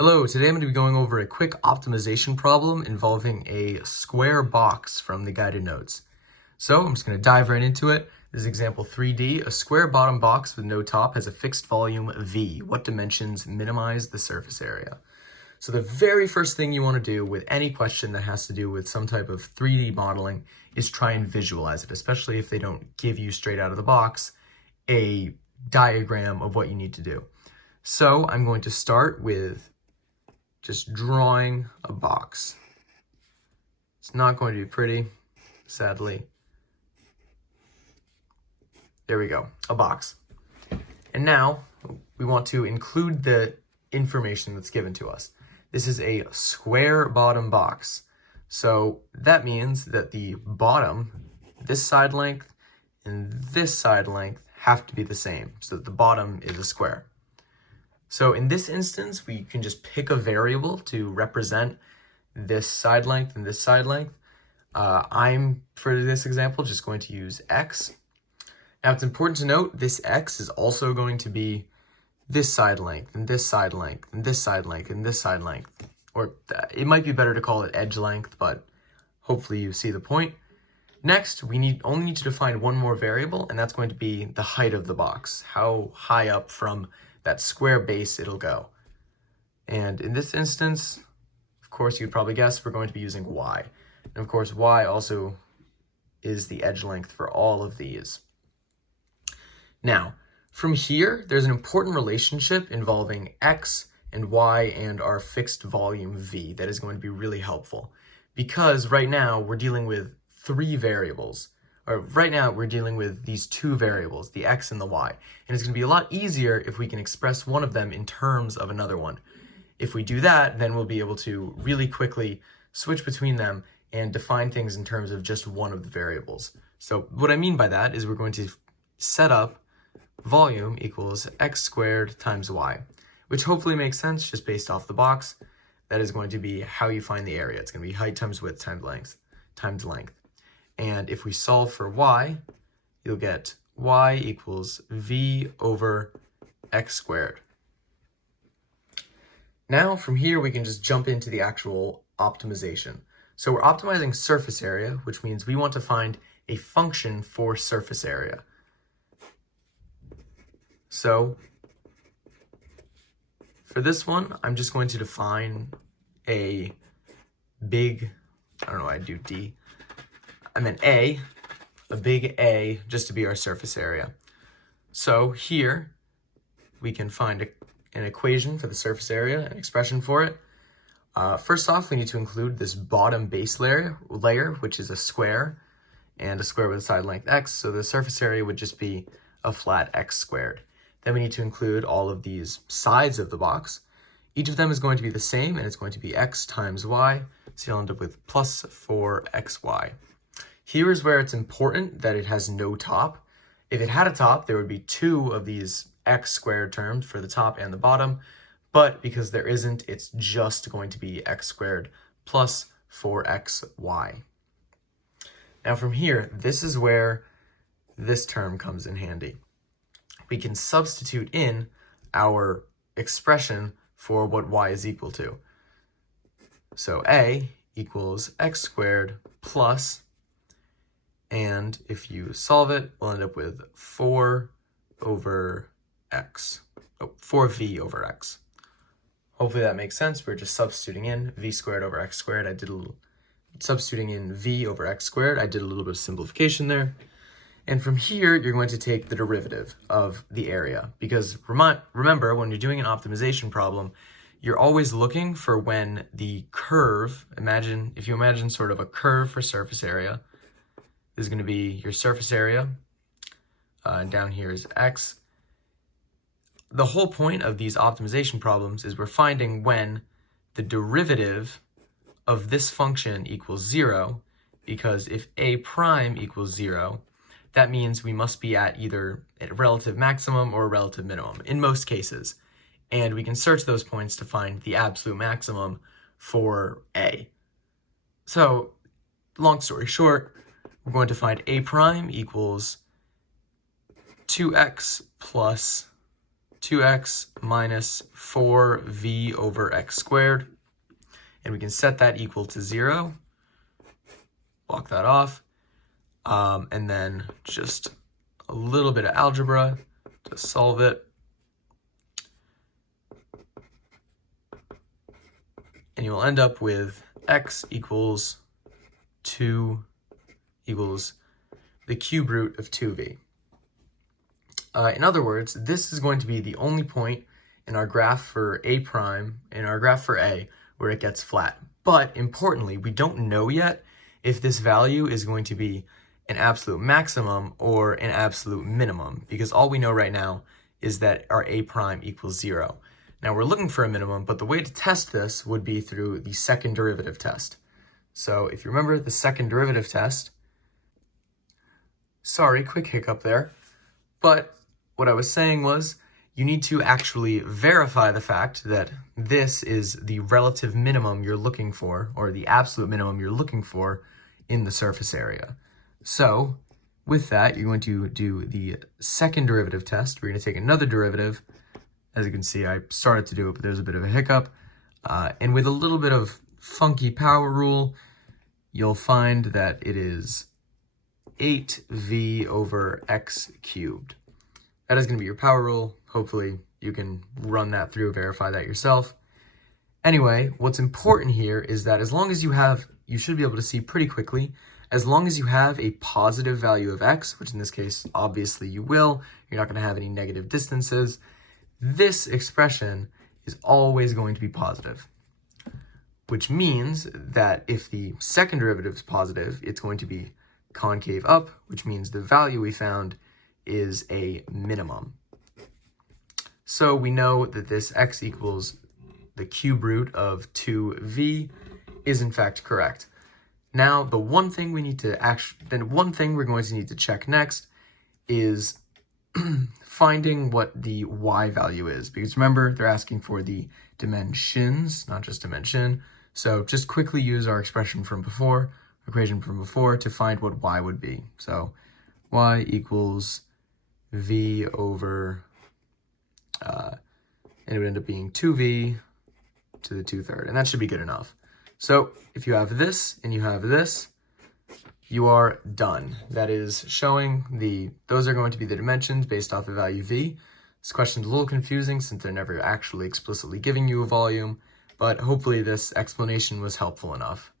Hello, today I'm going to be going over a quick optimization problem involving a square box from the guided notes. So I'm just going to dive right into it. This is example 3D. A square bottom box with no top has a fixed volume V. What dimensions minimize the surface area? So the very first thing you want to do with any question that has to do with some type of 3D modeling is try and visualize it, especially if they don't give you straight out of the box a diagram of what you need to do. So I'm going to start with just drawing a box. It's not going to be pretty, sadly. There we go, a box. And now we want to include the information that's given to us. This is a square bottom box. So that means that the bottom, this side length and this side length have to be the same, so that the bottom is a square. So in this instance, we can just pick a variable to represent this side length and this side length. I'm, for this example, just going to use x. Now it's important to note this x is also going to be this side length and this side length and this side length and this side length. Or it might be better to call it edge length, but hopefully you see the point. Next, we only need to define one more variable, and that's going to be the height of the box, how high up from that square base it'll go. And in this instance, of course, you'd probably guess we're going to be using y. And of course, y also is the edge length for all of these. Now, from here, there's an important relationship involving x and y and our fixed volume v that is going to be really helpful. Because right now, we're dealing with three variables. Or right now, we're dealing with these two variables, the x and the y. And it's going to be a lot easier if we can express one of them in terms of another one. If we do that, then we'll be able to really quickly switch between them and define things in terms of just one of the variables. So what I mean by that is we're going to set up volume equals x squared times y, which hopefully makes sense just based off the box. That is going to be how you find the area. It's going to be height times width times length. And if we solve for y, you'll get y equals v over x squared. Now from here we can just jump into the actual optimization. So we're optimizing surface area, which means we want to find a function for surface area. So for this one, I'm just going to define a big, I don't know why I do D, and then a big A, just to be our surface area. So here, we can find an equation for the surface area, an expression for it. First off, we need to include this bottom base layer, which is a square, and a square with a side length x, so the surface area would just be a flat x squared. Then we need to include all of these sides of the box. Each of them is going to be the same, and it's going to be x times y, so you'll end up with plus 4xy. Here is where it's important that it has no top. If it had a top, there would be two of these x squared terms for the top and the bottom, but because there isn't, it's just going to be x squared plus 4xy. Now from here, this is where this term comes in handy. We can substitute in our expression for what y is equal to. So a equals x squared plus, and if you solve it, we'll end up with 4 over x. 4v over x. Hopefully that makes sense. We're just substituting in v squared over x squared. Substituting in v over x squared. I did a little bit of simplification there. And from here, you're going to take the derivative of the area. Because remember, when you're doing an optimization problem, you're always looking for when the curve, if you imagine sort of a curve for surface area, is going to be your surface area, and down here is x. The whole point of these optimization problems is we're finding when the derivative of this function equals 0, because if a prime equals 0, that means we must be at either a relative maximum or a relative minimum, in most cases. And we can search those points to find the absolute maximum for a. So, long story short, we're going to find a prime equals 2x plus 2x minus 4v over x squared. And we can set that equal to 0. Block that off. And then just a little bit of algebra to solve it. And you will end up with x equals 2 equals the cube root of 2v. In other words, this is going to be the only point in our graph for a prime, in our graph for a, where it gets flat. But importantly, we don't know yet if this value is going to be an absolute maximum or an absolute minimum, because all we know right now is that our a prime equals 0. Now we're looking for a minimum, but the way to test this would be through the second derivative test. So if you remember the second derivative test, sorry, quick hiccup there, but what I was saying was you need to actually verify the fact that this is the relative minimum you're looking for, or the absolute minimum you're looking for in the surface area. So with that, you're going to do the second derivative test. We're going to take another derivative. As you can see, I started to do it, but there's a bit of a hiccup. And with a little bit of funky power rule, you'll find that it is 8v over x cubed. That is going to be your power rule. Hopefully you can run that through, verify that yourself. Anyway, what's important here is that as long as you should be able to see pretty quickly, as long as you have a positive value of x, which in this case, obviously you will, you're not going to have any negative distances, this expression is always going to be positive, which means that if the second derivative is positive, it's going to be concave up, which means the value we found is a minimum. So we know that this x equals the cube root of 2v is in fact correct. Now, the one thing we're going to need to check next is finding what the y value is, because remember, they're asking for the dimensions, not just dimension. So just quickly use our equation from before to find what y would be. So y equals v over, and it would end up being 2v to the 2/3, and that should be good enough. So if you have this and you have this, you are done. That is showing those are going to be the dimensions based off the value v. This question's a little confusing since they're never actually explicitly giving you a volume, but hopefully this explanation was helpful enough.